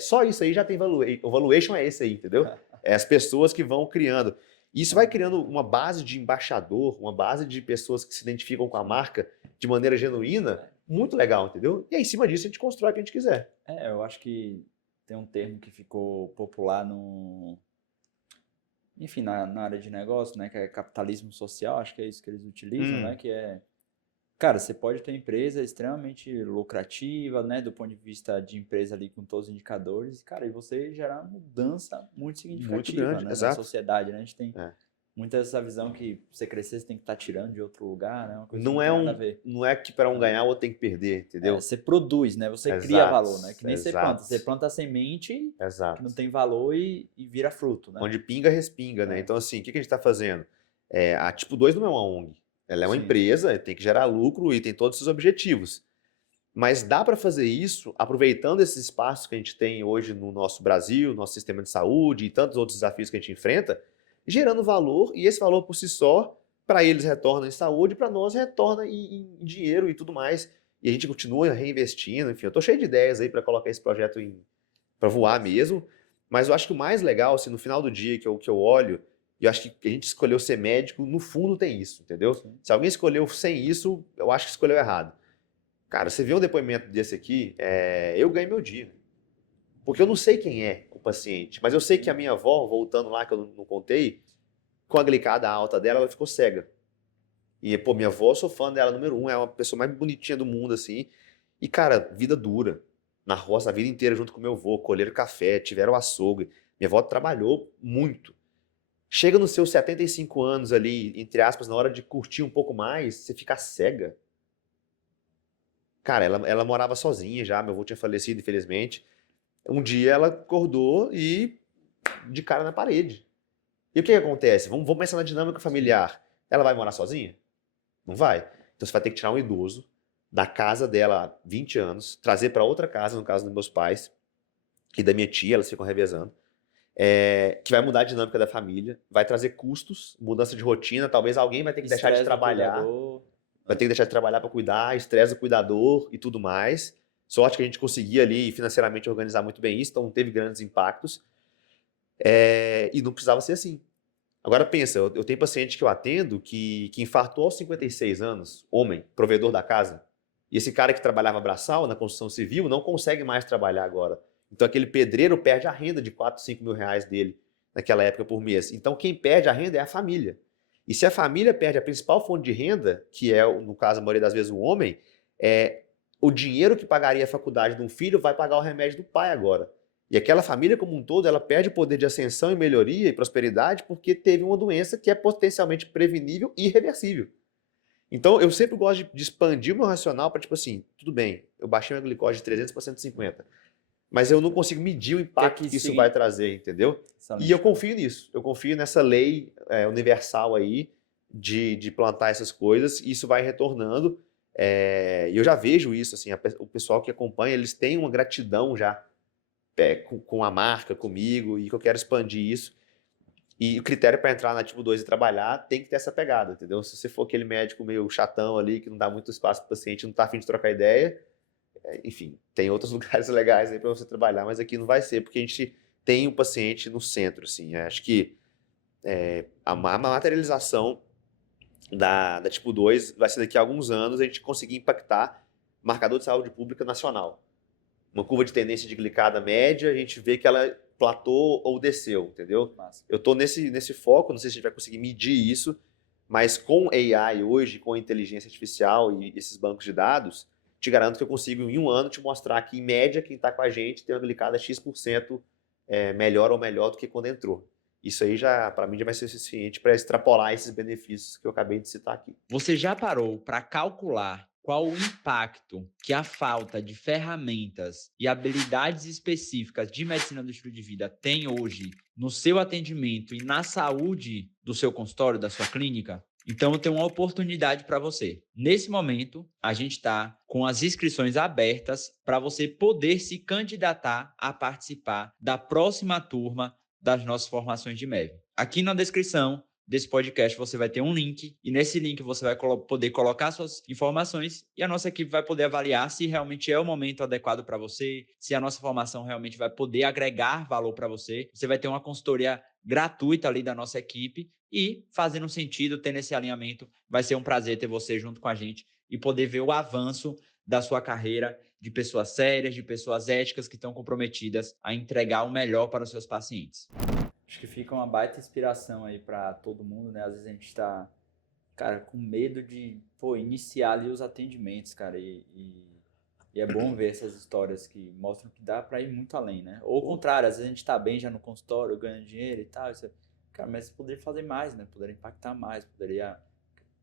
só isso aí já tem valuation. O valuation é esse aí, entendeu? É as pessoas que vão criando. Isso vai criando uma base de embaixador, uma base de pessoas que se identificam com a marca de maneira genuína, muito legal, entendeu? E aí, em cima disso, a gente constrói o que a gente quiser. Eu acho que tem um termo que ficou popular enfim, na área de negócio, né, que é capitalismo social, acho que é isso que eles utilizam, né, que é, cara, você pode ter uma empresa extremamente lucrativa, né, do ponto de vista de empresa ali com todos os indicadores, cara, e você gerar uma mudança muito significativa, grande, né, na exato. sociedade, né, a gente tem É. muita essa visão que pra você crescer você tem que estar tirando de outro lugar, né, uma coisa que Não não é, tem nada a ver. não é que para um ganhar o outro tem que perder, entendeu? Você produz, né, você cria Exato, valor, né, que nem exato. você planta a semente que Exato. não tem valor e vira fruto, né. Onde pinga, respinga, né? É. Então, assim, o que a gente está fazendo? A Tipo 2 não é uma ONG. Ela é uma Sim. empresa, tem que gerar lucro e tem todos os seus objetivos. Mas dá para fazer isso aproveitando esses espaços que a gente tem hoje no nosso Brasil, nosso sistema de saúde e tantos outros desafios que a gente enfrenta, gerando valor, e esse valor por si só, para eles retorna em saúde, para nós retorna em dinheiro e tudo mais. E a gente continua reinvestindo, enfim, eu tô cheio de ideias aí para colocar esse projeto para voar mesmo. Mas eu acho que o mais legal, assim, no final do dia que eu olho, e eu acho que a gente escolheu ser médico, no fundo tem isso, entendeu? Sim. Se alguém escolheu sem isso, eu acho que escolheu errado. Cara, você vê um depoimento desse aqui, eu ganhei meu dia. Porque eu não sei quem é o paciente, mas eu sei que a minha avó, voltando lá, que eu não contei, com a glicada alta dela, ela ficou cega. E, pô, minha avó, eu sou fã dela, número 1, é uma pessoa mais bonitinha do mundo, assim. E, cara, vida dura. Na roça a vida inteira junto com meu avô, colheram café, tiveram açougue. Minha avó trabalhou muito. Chega nos seus 75 anos ali, entre aspas, na hora de curtir um pouco mais, você fica cega. Cara, ela morava sozinha já, meu avô tinha falecido, infelizmente. Um dia ela acordou e de cara na parede. E o que acontece? Vamos pensar na dinâmica familiar. Ela vai morar sozinha? Não vai. Então você vai ter que tirar um idoso da casa dela há 20 anos, trazer para outra casa, no caso dos meus pais e da minha tia, elas ficam revezando, que vai mudar a dinâmica da família, vai trazer custos, mudança de rotina, talvez alguém vai ter que deixar de Estresse do trabalhar, cuidador. vai ter que deixar de trabalhar para cuidar, estresse do cuidador e tudo mais. Sorte que a gente conseguia ali financeiramente organizar muito bem isso, então não teve grandes impactos. E não precisava ser assim. Agora pensa, eu tenho paciente que eu atendo que infartou aos 56 anos, homem, provedor da casa. E esse cara que trabalhava braçal na construção civil não consegue mais trabalhar agora. Então aquele pedreiro perde a renda de 4, 5 mil reais dele naquela época por mês. Então quem perde a renda é a família. E se a família perde a principal fonte de renda, que é, no caso, a maioria das vezes o homem, o dinheiro que pagaria a faculdade de um filho vai pagar o remédio do pai agora. E aquela família como um todo, ela perde o poder de ascensão e melhoria e prosperidade porque teve uma doença que é potencialmente prevenível e irreversível. Então, eu sempre gosto de expandir o meu racional para, tipo assim, tudo bem, eu baixei minha glicose de 300 para 150, mas eu não consigo medir o impacto que isso vai trazer, entendeu? E eu confio nisso, eu confio nessa lei universal aí de plantar essas coisas, e isso vai retornando. E eu já vejo isso, assim, o pessoal que acompanha, eles têm uma gratidão já com a marca, comigo, e que eu quero expandir isso. E o critério para entrar na Tipo 2 e trabalhar tem que ter essa pegada, entendeu? Se você for aquele médico meio chatão ali, que não dá muito espaço para o paciente, não tá afim de trocar ideia, enfim, tem outros lugares legais aí para você trabalhar, mas aqui não vai ser, porque a gente tem o paciente no centro, assim. Acho que a materialização da tipo 2 vai ser daqui a alguns anos a gente conseguir impactar marcador de saúde pública nacional. Uma curva de tendência de glicada média, a gente vê que ela platou ou desceu, entendeu? Massa. Eu estou nesse foco, não sei se a gente vai conseguir medir isso, mas com AI hoje, com inteligência artificial e esses bancos de dados, te garanto que eu consigo em um ano te mostrar que, em média, quem está com a gente tem uma glicada X% melhor ou melhor do que quando entrou. Isso aí já, para mim, já vai ser suficiente para extrapolar esses benefícios que eu acabei de citar aqui. Você já parou para calcular qual o impacto que a falta de ferramentas e habilidades específicas de medicina do estilo de vida tem hoje no seu atendimento e na saúde do seu consultório, da sua clínica? Então, eu tenho uma oportunidade para você. Nesse momento, a gente está com as inscrições abertas para você poder se candidatar a participar da próxima turma das nossas formações de MEV. Aqui na descrição desse podcast você vai ter um link e nesse link você vai poder colocar suas informações e a nossa equipe vai poder avaliar se realmente é o momento adequado para você, se a nossa formação realmente vai poder agregar valor para você. Você vai ter uma consultoria gratuita ali da nossa equipe e, fazendo sentido, tendo esse alinhamento, vai ser um prazer ter você junto com a gente e poder ver o avanço da sua carreira de pessoas sérias, de pessoas éticas que estão comprometidas a entregar o melhor para os seus pacientes. Acho que fica uma baita inspiração aí para todo mundo, né? Às vezes a gente tá, cara, com medo de, iniciar ali os atendimentos, cara, e é bom ver essas histórias que mostram que dá para ir muito além, né? Ou ao contrário, às vezes a gente tá bem já no consultório, ganhando dinheiro e tal, cara, mas poderia fazer mais, né? Poderia impactar mais, poderia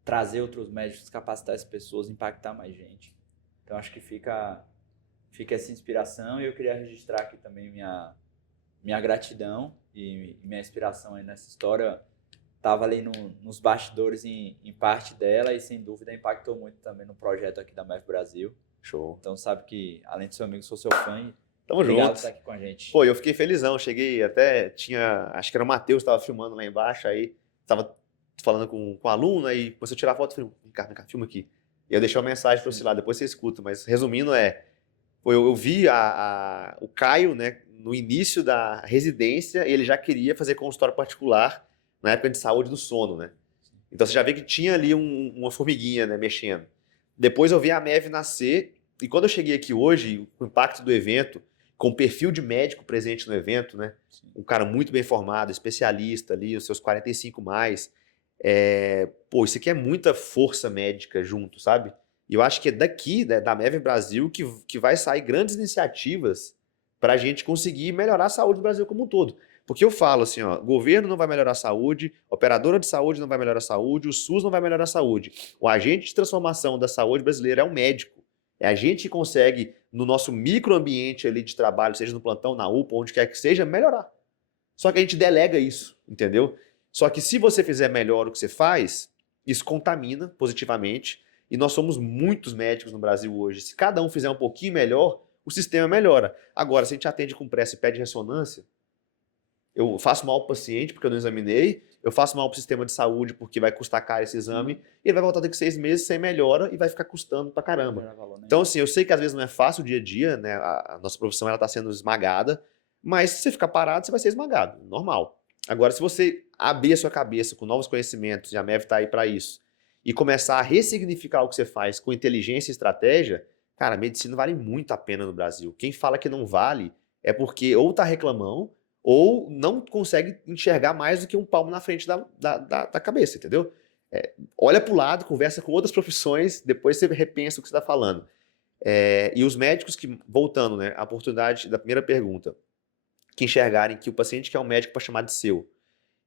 trazer outros médicos, capacitar as pessoas, impactar mais gente. Então acho que fica essa inspiração e eu queria registrar aqui também minha gratidão e minha inspiração aí nessa história. Estava ali nos bastidores em parte dela e sem dúvida impactou muito também no projeto aqui da MEV Brasil. Show. Então sabe que além de seu amigo, sou seu fã e Tamo obrigado junto. por estar aqui com a gente. Pô, eu fiquei felizão, cheguei até, acho que era o Matheus que estava filmando lá embaixo, aí estava falando com o aluno, aí começou a tirar foto, falei, vem cá, filma aqui. E eu deixei uma mensagem para você lá, depois você escuta, mas resumindo eu vi o Caio, né, no início da residência, ele já queria fazer consultório particular na época de saúde do sono, né? Então você já vê que tinha ali uma formiguinha, né, mexendo. Depois eu vi a MEV nascer, e quando eu cheguei aqui hoje, o impacto do evento, com o perfil de médico presente no evento, né? Um cara muito bem formado, especialista ali, os seus 45 mais. Isso aqui é muita força médica junto, sabe? E eu acho que é daqui, né, da MEV Brasil, que vai sair grandes iniciativas para a gente conseguir melhorar a saúde do Brasil como um todo. Porque eu falo assim, ó, governo não vai melhorar a saúde, operadora de saúde não vai melhorar a saúde, o SUS não vai melhorar a saúde. O agente de transformação da saúde brasileira é o médico. É a gente que consegue, no nosso microambiente ali de trabalho, seja no plantão, na UPA, onde quer que seja, melhorar. Só que a gente delega isso, entendeu? Só que se você fizer melhor o que você faz, isso contamina positivamente. E nós somos muitos médicos no Brasil hoje. Se cada um fizer um pouquinho melhor, o sistema melhora. Agora, se a gente atende com pressa e pede ressonância, eu faço mal para o paciente porque eu não examinei, eu faço mal para o sistema de saúde porque vai custar caro esse exame, e ele vai voltar daqui 6 meses sem melhora e vai ficar custando pra caramba. Então, assim, eu sei que às vezes não é fácil o dia a dia, né? A nossa profissão ela está sendo esmagada, mas se você ficar parado, você vai ser esmagado, normal. Agora, se você abrir a sua cabeça com novos conhecimentos, e a MEV está aí para isso, e começar a ressignificar o que você faz com inteligência e estratégia, cara, a medicina vale muito a pena no Brasil. Quem fala que não vale é porque ou tá reclamão, ou não consegue enxergar mais do que um palmo na frente da cabeça, entendeu? Olha para o lado, conversa com outras profissões, depois você repensa o que você está falando. E os médicos que, voltando, né, a oportunidade da primeira pergunta, que enxergarem que o paciente quer um médico para chamar de seu,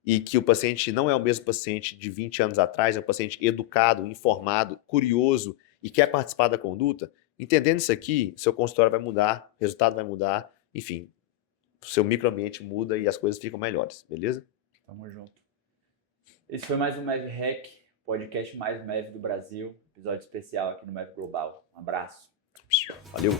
e que o paciente não é o mesmo paciente de 20 anos atrás, é um paciente educado, informado, curioso e quer participar da conduta, entendendo isso aqui, seu consultório vai mudar, o resultado vai mudar, enfim, o seu microambiente muda e as coisas ficam melhores, beleza? Tamo junto. Esse foi mais um MEV Hack, podcast mais MEV do Brasil, episódio especial aqui no MEV Global. Um abraço. Valeu!